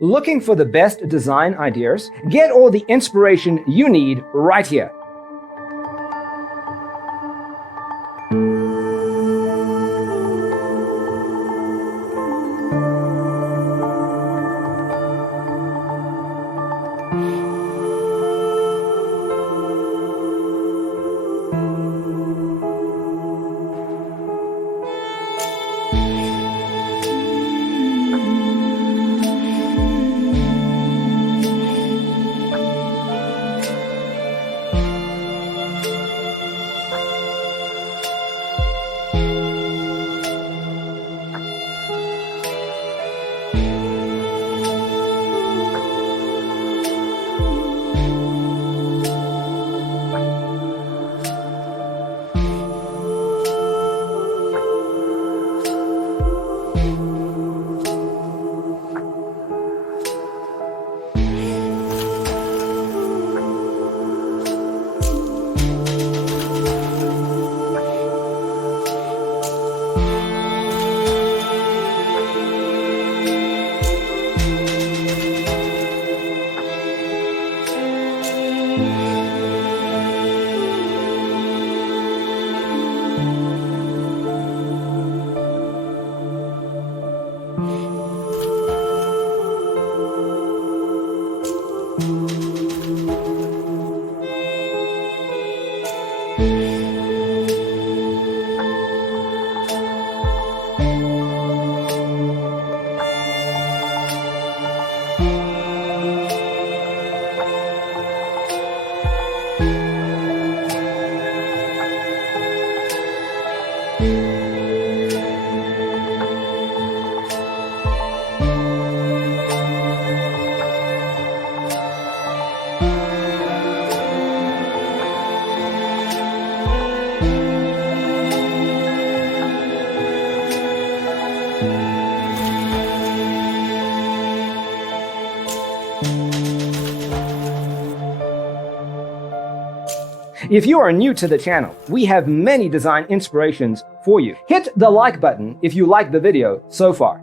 Looking for the best design ideas? Get all the inspiration you need right here. If you are new to the channel, we have many design inspirations for you. Hit the like button if you like the video so far.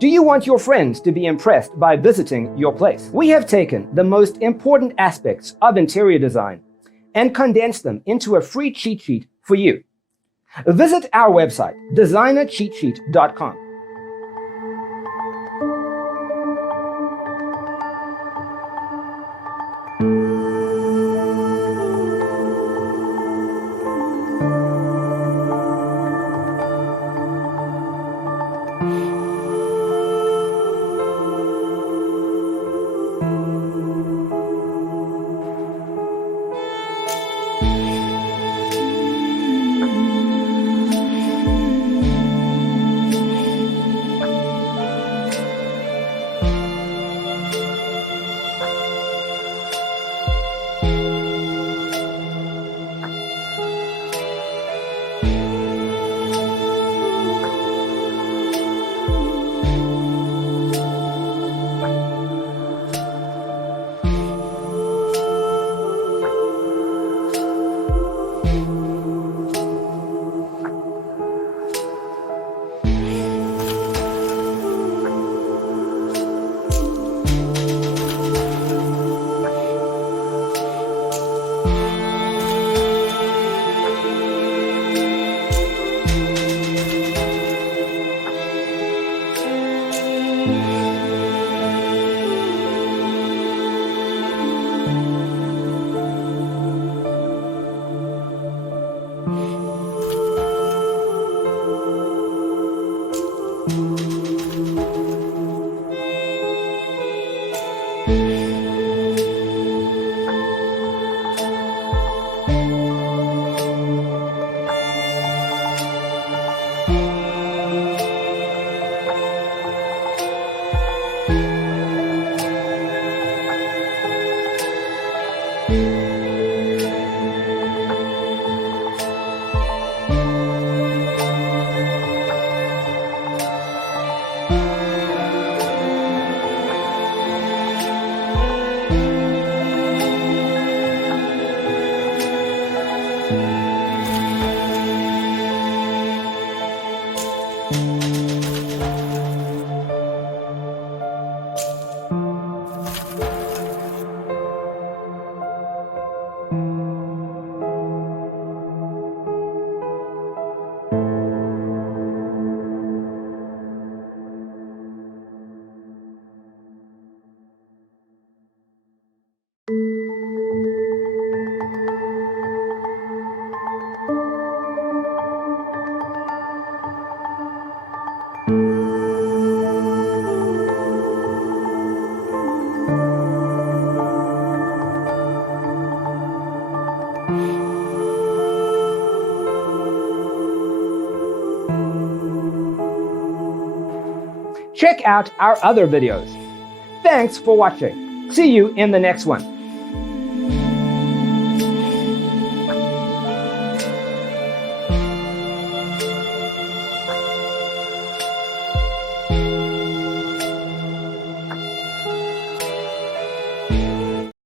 Do you want your friends to be impressed by visiting your place? We have taken the most important aspects of interior design and condensed them into a free cheat sheet for you. Visit our website, designercheatsheet.com. Check out our other videos. Thanks for watching. See you in the next one.